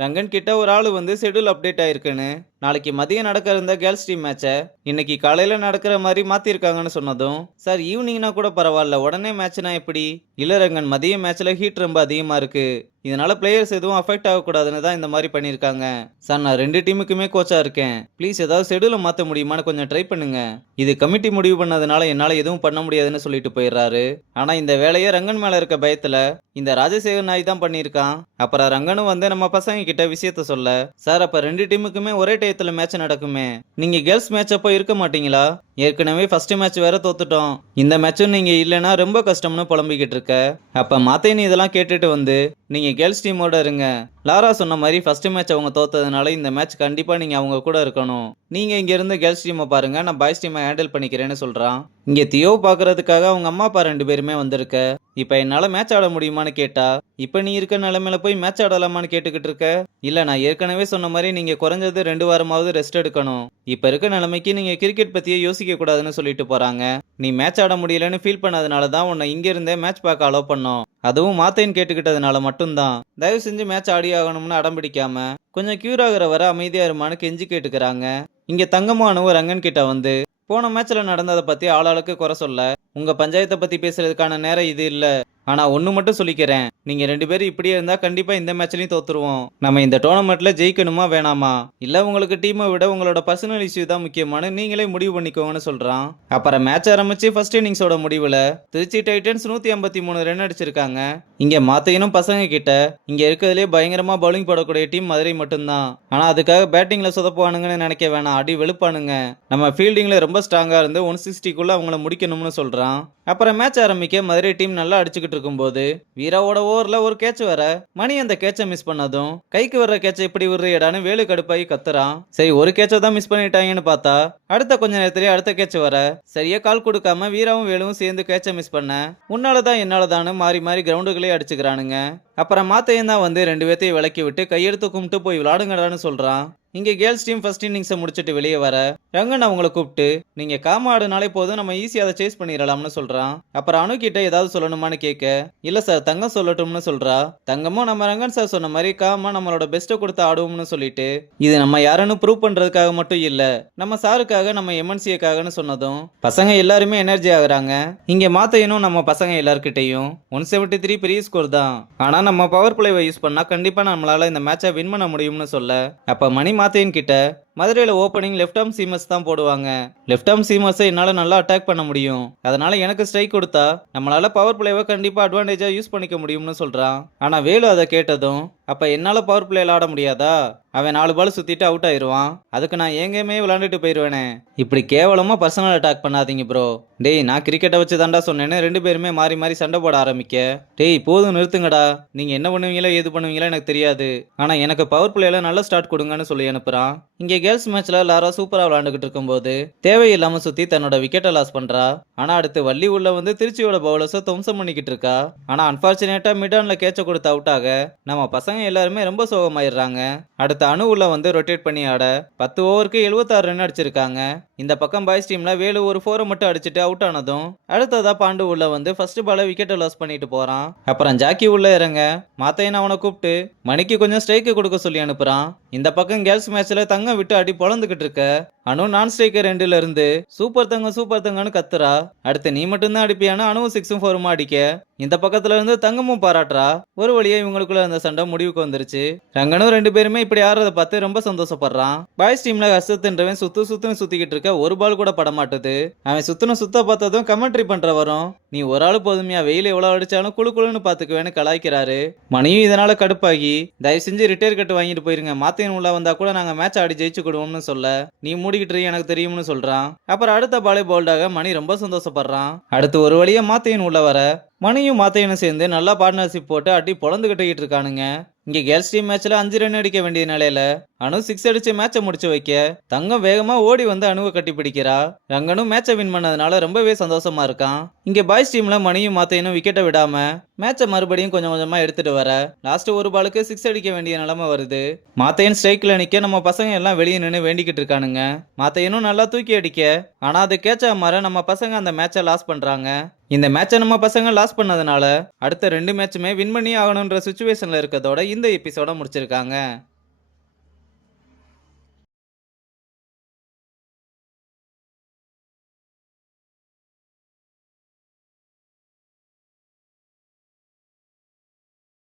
ரங்கன் கிட்ட ஒரு ஆள் வந்து ஷெட்யூல் அப்டேட் ஆயிருக்குன்னு, நாளைக்கு மதியம் நடக்க இருந்த கேர்ள்ஸ் டீம் மேட்சை இன்னைக்கு காலையில நடக்கிற மாதிரி மாத்திருக்காங்கன்னு சொன்னதும், சார் ஈவினிங்னா கூட பரவாயில்ல, உடனே மேட்ச்னா எப்படி? இல்ல ரங்கன், மதிய மேட்ச்ல ஹீட் ரொம்ப அதிகமா இருக்கு, இதனால பிளேயர்ஸ் எதுவும் அஃபெக்ட் ஆகக்கூடாதுன்னு தான் இந்த மாதிரி பண்ணியிருக்காங்க. சார் நான் 2 டீமுக்குமே கோச்சா இருக்கேன், ப்ளீஸ் ஏதாவது ஷெட்யூலை மாற்ற முடியுமான்னு கொஞ்சம் ட்ரை பண்ணுங்க. இது கமிட்டி முடிவு பண்ணதுனால என்னால் எதுவும் பண்ண முடியாதுன்னு சொல்லிட்டு போயிடுறாரு. ஆனா இந்த வேலையை ரங்கன் மேல இருக்க பயத்துல இந்த ராஜசேகர் நாய் தான் பண்ணியிருக்கான். அப்புறம் ரங்கனும் வந்து நம்ம பசங்க கிட்ட விஷயத்த சொல்ல, சார் அப்ப 2 டீமுக்குமே ஒரே டயத்துல மேட்ச் நடக்குமே, நீங்க கேர்ள்ஸ் மேட்ச் அப்போ இருக்க மாட்டீங்களா? ஏற்கனவே ஃபர்ஸ்ட் மேட்ச் வேற தோத்துட்டோம், இந்த மேட்சும் நீங்க இல்லைன்னா ரொம்ப கஷ்டம்னு புலம்பிக்கிட்டு இருக்க. அப்ப மாத்தேன்னு இதெல்லாம் கேட்டுட்டு வந்து நீங்க கேர்ள்ஸ் டீமோட இருங்க. லாரா சொன்ன மாதிரி ஃபர்ஸ்ட் மேட்ச் அவங்க தோத்ததுனால இந்த மேட்ச் கண்டிப்பா நீங்க அவங்க கூட இருக்கணும். நீங்க இங்க இருந்து கேர்ள்ஸ் டீமை பாருங்க, நான் பாய்ஸ் டீமை ஹேண்டில் பண்ணிக்கிறேன்னு சொல்றான். இங்க தியோ பாக்குறதுக்காக அவங்க அம்மா அப்பா 2 பேருமே வந்திருக்க. இப்ப என்னால மேட்ச் ஆட முடியுமான்னு கேட்டா, இப்ப நீ இருக்க நிலைமையில போய் மேட்ச் ஆடலாமான்னு கேட்டுக்கிட்டு இருக்க. இல்ல, நான் ஏற்கனவே சொன்ன மாதிரி நீங்க குறைஞ்சது 2 வாரமாவது ரெஸ்ட் எடுக்கணும். இப்ப இருக்க நிலைமைக்கு நீங்க கிரிக்கெட் பத்தியே யோசிக்க கூடாதுன்னு சொல்லிட்டு போறாங்க. நீ மேட்ச் ஆட முடியலன்னு ஃபீல் பண்ணதுனால தான் உன்னை இங்க இருந்தே மேட்ச் பார்க்க அலோவ் பண்ணோம், அதுவும் மாத்தேன்னு கேட்டுக்கிட்டதுனால மட்டும்தான். தயவு செஞ்சு மேட்ச் ஆடி ஆகணும்னு அடம் பிடிக்காம கொஞ்சம் கியூர் ஆகுற வர அமைதியா இருமான்னு கெஞ்சி கேட்டுக்கிறாங்க. இங்க தங்கமானவும் ரங்கன் கிட்ட வந்து போன மேட்ச்ல நடந்ததை பத்தி ஆளாளுக்கு குறை சொல்ல, உங்க பஞ்சாயத்தை பத்தி பேசுறதுக்கான நேரம் இது இல்ல. ஆனா ஒண்ணு மட்டும் சொல்லிக்கிறேன், நீங்க 2 பேரும் இப்படியே இருந்தா கண்டிப்பா இந்த மேட்ச்லயும் தோத்துருவோம். நம்ம இந்த டோர்னமெண்ட்ல ஜெயிக்கணுமா வேணாமா, இல்ல உங்களுக்கு டீமை விட உங்களோட பர்சனல் இஷ்யூ தான் முக்கியமான நீங்களே முடிவு பண்ணிக்கோங்கன்னு சொல்றான். அப்புறம் மேட்ச் ஆரம்பிச்சு ஃபர்ஸ்ட் இன்னிங்ஸோட முடிவுல திருச்சி டைட்டன்ஸ் 153 ரன் அடிச்சிருக்காங்க. இங்க மாத்தையனும் பசங்க கிட்ட இங்க இருக்கிறதுலே பயங்கரமா பவுலிங் போடக்கூடிய டீம் மதுரை மட்டும்தான். ஆனா அதுக்காக பேட்டிங்ல சொதப்புவானுங்கன்னு நினைக்க வேணாம், அடி வெளுப்பானுங்க. நம்ம ஃபீல்டிங்ல ரொம்ப ஸ்ட்ராங்கா இருந்து 160க்குள்ள அவங்கள முடிக்கணும்னு சொல்றான். அப்புறம் மேட்ச் ஆரம்பிக்க மதுரை டீம் நல்லா அடிச்சுக்கிட்டு இருக்கும்போது வீராவோட ஓவர்ல ஒரு கேட்ச் வர, மணி அந்த கேட்சை மிஸ் பண்ணதும் கைக்கு வர்ற கேட்சை இப்படி விடுறியடான்னு வேலு கடுப்பாகி கத்துறான். சரி, ஒரு கேட்சை தான் மிஸ் பண்ணிட்டாங்கன்னு பார்த்தா அடுத்த கொஞ்ச நேரத்திலேயே அடுத்த கேட்ச் வர, சரியா கால் கொடுக்காம வீராவும் வேலுவும் சேர்ந்து கேட்சை மிஸ் பண்ண, உன்னாலதான் என்னாலதான்னு மாறி மாறி கிரவுண்டுகளே அடிச்சுக்கிறானுங்க. அப்புறம் மாத்தையும் தான் வந்து 2 பேர்த்தையும் விலக்கி விட்டு கையெடுத்து கும்பிட்டு போய் விளாடுங்கடான்னு சொல்றான். இங்க கேர்ள்ஸ் டீம் ஃபர்ஸ்ட் இன்னிங்ஸை முடிச்சுட்டு வெளியே வர, ரங்கன் அவங்கள கூப்பிட்டு நீங்க காம ஆடுனாலே போதும், நம்ம ஈஸியா அதை சேஸ் பண்ணிடலாம்னு சொல்றான். அப்புறம் அனு கிட்ட ஏதாவது சொல்லணுமான்னு கேட்க, இல்ல சார் தங்கம் சொல்லட்டும்னு சொல்றா. தங்கமும் நம்ம ரங்கன் சார் சொன்ன மாதிரி காமா நம்மளோட பெஸ்ட்டை கொடுத்து ஆடுவோம்னு சொல்லிட்டு, இது நம்ம யாருன்னு ப்ரூவ் பண்றதுக்காக மட்டும் இல்ல, நம்ம சாருக்காக நம்ம எம்என்சிக்காகன்னு சொன்னதும் பசங்க எல்லாருமே எனர்ஜி ஆகுறாங்க. இங்க மாத்தையனும் நம்ம பசங்க எல்லார்கிட்டையும் 173 பெரிய ஸ்கோர் தான், ஆனா நம்ம பவர் பிளேவை யூஸ் பண்ணா கண்டிப்பா நம்மளால இந்த மேட்சை வின் பண்ண முடியும்னு சொல்ல, அப்ப மணி மாத்தையன் கிட்ட மதுரையில் ஓப்பனிங் லெஃப்ட் ஆர்ம் சீமர்ஸ் தான் போடுவாங்க, லெஃப்ட் ஆர்ம் சீமர்ஸை என்னால் நல்லா அட்டாக் பண்ண முடியும், அதனால எனக்கு ஸ்ட்ரைக் கொடுத்தா நம்மளால பவர் பிளேவை கண்டிப்பாக அட்வான்டேஜாக யூஸ் பண்ணிக்க முடியும்னு சொல்கிறான். ஆனால் வேலு அதை கேட்டதும், அப்போ என்னால் பவர் பிளேயில் ஆட முடியாதா, அவன் 4 பால் சுற்றிட்டு அவுட் ஆயிடுவான், அதுக்கு நான் எங்கேயுமே விளாண்டுட்டு போயிடுவேனே, இப்படி கேவலமாக பர்சனல் அட்டாக் பண்ணாதீங்க ப்ரோ. டேய், நான் கிரிக்கெட்டை வச்சு தாண்டா சொன்னேன்னு 2 பேருமே மாறி மாறி சண்டை போட ஆரம்பிக்க, டேய் போதும் நிறுத்துங்கடா, நீங்கள் என்ன பண்ணுவீங்களோ எது பண்ணுவீங்களோ எனக்கு தெரியாது, ஆனால் எனக்கு பவர் பிளேயில் நல்ல ஸ்டார்ட் கொடுங்கன்னு சொல்லி அனுப்புகிறான். இங்கே கேர்ள்ஸ் மேட்ச்ல லாரா சூப்பரா விளையாண்டுகிட்டு இருக்கும்போது தேவையில்லாம சுத்தி தன்னோட விக்கெட்டை லாஸ் பண்றா. ஆனா அடுத்து வள்ளி உள்ள வந்து திருச்சியோட பவுலர்ஸை துவம்சம் பண்ணிக்கிட்டு இருக்கா. ஆனா அன்பார்ச்சுனேட்டா மிட் ஆன்ல கேட்ச கொடுத்து அவுட் ஆக நம்ம பசங்க எல்லாருமே ரொம்ப சோகமாயிடுறாங்க. அடுத்த அணு உள்ள வந்து ரொட்டேட் பண்ணி ஆட 10 ஓவருக்கு 76 ரன் அடிச்சிருக்காங்க. இந்த பக்கம் பாய்ஸ் டீம்ல வேலு ஒரு 4 மட்டும் அடிச்சுட்டு அவுட் ஆனதும் அடுத்ததா பாண்டு உள்ள வந்து ஃபர்ஸ்ட் பால விக்கெட்டை லாஸ் பண்ணிட்டு போறான். அப்புறம் ஜாக்கி உள்ள இறங்க மாத்தையன் அவனை கூப்பிட்டு மணிக்கு கொஞ்சம் ஸ்ட்ரைக்கு கொடுக்க சொல்லி அனுப்புறான். இந்த பக்கம் கேர்ள்ஸ் மேட்ச்ல தங்கம் விட்டு அடி பொழந்துகிட்டு இருக்க அனு நான் ஸ்ட்ரைக்கர் 2ல இருந்து சூப்பர் தங்கன்னு கத்துறா. அடுத்து நீ மட்டும்தான் அடிப்பியானு அணுவும் 6ம் 4ம் அடிக்க இந்த பக்கத்துல இருந்து தங்கமும் பாராட்டுறா. ஒரு வழியா இவங்களுக்குள்ள அந்த சண்டை முடிவுக்கு வந்துருச்சு. ரங்கனும் 2 பேருமே இப்படி ஆடுறத பார்த்து ரொம்ப சந்தோஷப்படுறான். பாய்ஸ் டீம்ல ஹர்ஷத்ன்றவன் சுத்துன்னு சுத்திக்கிட்டு இருக்க, ஒரு பால் கூட பட மாட்டுது. அவன் சுத்த பார்த்ததும் கமெண்ட்ரி பண்ற வரும், நீ ஒரு ஆளு போதுமையா, வெயில் எவ்வளவு அடிச்சாலும் குழுன்னு பாத்துக்குவேன்னு கலாய்க்கிறாரு. மணியும் இதனால கடுப்பாகி தயவு செஞ்சு ரிட்டையர் கட்டு வாங்கிட்டு போயிருங்க, மாத்தையன் உள்ள வந்தா கூட நாங்க மேட்ச் ஆடி ஜெயிச்சுக்கிடுவோம்னு சொல்ல, நீ மூடிக்கிட்டு எனக்கு தெரியும்னு சொல்றான். அப்புறம் அடுத்த பாலே போல்டாக மணி ரொம்ப சந்தோஷப்படுறான். அடுத்து ஒரு வழியா மாத்தையன் உள்ள வர மணியும் மாத்தையனும் சேர்ந்து நல்லா பார்ட்னர்ஷிப் போட்டு அடி பொழந்துகிட்டு இருக்கானுங்க. இங்க கேர்ள்ஸ் டீம் மேட்ச்ல 5 ரன் அடிக்க வேண்டிய நிலையில அணு 6 அடிச்சு மேட்சை முடிச்சு வைக்க தங்கம் வேகமா ஓடி வந்து அணுவை கட்டி பிடிக்கிறா. ரங்கனும் மேட்சை வின் பண்ணதுனால ரொம்பவே சந்தோஷமா இருக்கான். இங்க பாய்ஸ் டீம்ல மணியும் மாத்தையனும் விக்கெட்டை விடாம மேட்சை மறுபடியும் கொஞ்சம் கொஞ்சமா எடுத்துட்டு வர லாஸ்ட் ஒரு பாலுக்கு 6 அடிக்க வேண்டிய நிலைமை வருது. மாத்தையன் ஸ்ட்ரைக்ல நிக்க நம்ம பசங்க எல்லாம் வெளியே நின்று வேண்டிக்கிட்டு இருக்கானுங்க. மாத்தையனும் நல்லா தூக்கி அடிக்க, ஆனா அது கேட்சா மாற நம்ம பசங்க அந்த மேட்சை லாஸ் பண்றாங்க. இந்த மேட்சை நம்ம பசங்க லாஸ் பண்ணதுனால அடுத்த 2 மேட்சுமே வின் பண்ணி ஆகணுன்ற சிச்சுவேஷன்ல இருக்கதோட இந்த எபிசோட முடிச்சிருக்காங்க.